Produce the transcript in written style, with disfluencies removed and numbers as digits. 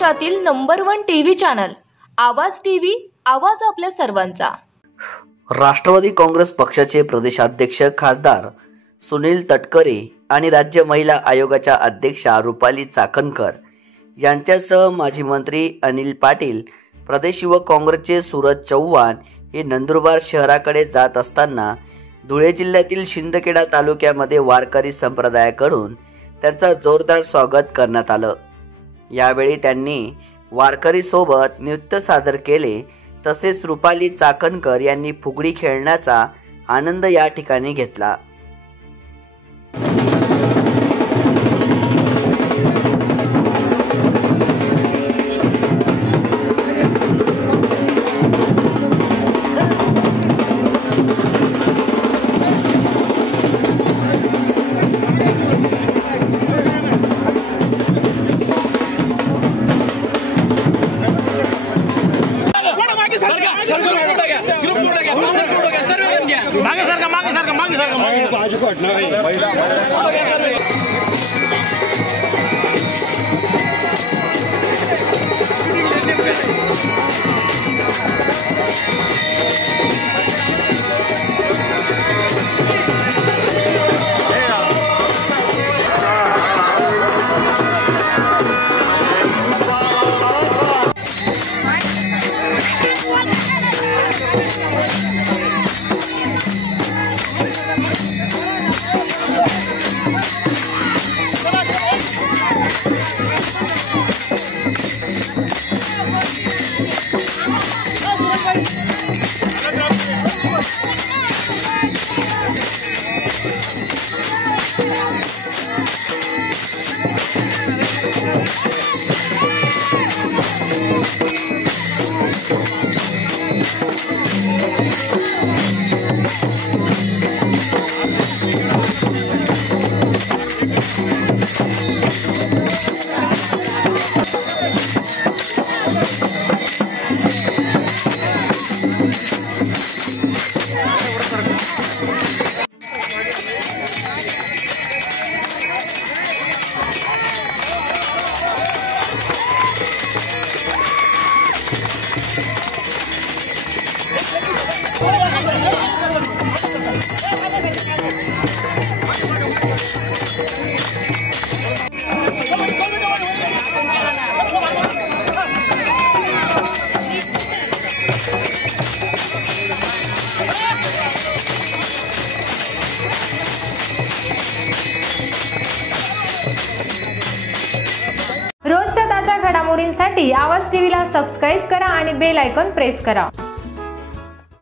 महाराष्ट्रातील number 1 TV channel आवाज TV, आवाज आपल्या सर्वांचा। राष्ट्रवादी काँग्रेस पक्षाचे प्रदेशाध्यक्ष खासदार सुनील तटकरे आणि राज्य महिला आयोगाच्या अध्यक्षा रुपाली चाकणकर यांच्यासह माजी मंत्री अनिल पाटील, प्रदेश युवक काँग्रेसचे सूरज चव्हाण हे नंदुरबार शहराकडे जात असताना धुळे जिल्ह्यातील शिंदखेडा तालुक्यामध्ये वारकरी संप्रदायाकडून त्यांचा जोरदार स्वागत करण्यात आलं। यावेळी त्यांनी वारकरी सोबत नृत्य सादर केले, तसेच रुपाली चाकणकर यांनी फुगडी खेळण्याचा आनंद या ठिकाणी घेतला। रोजच्या ताज्या घडामोडींसाठी आवाज टीव्हीला सबस्क्राइब करा आणि बेल आयकॉन प्रेस करा।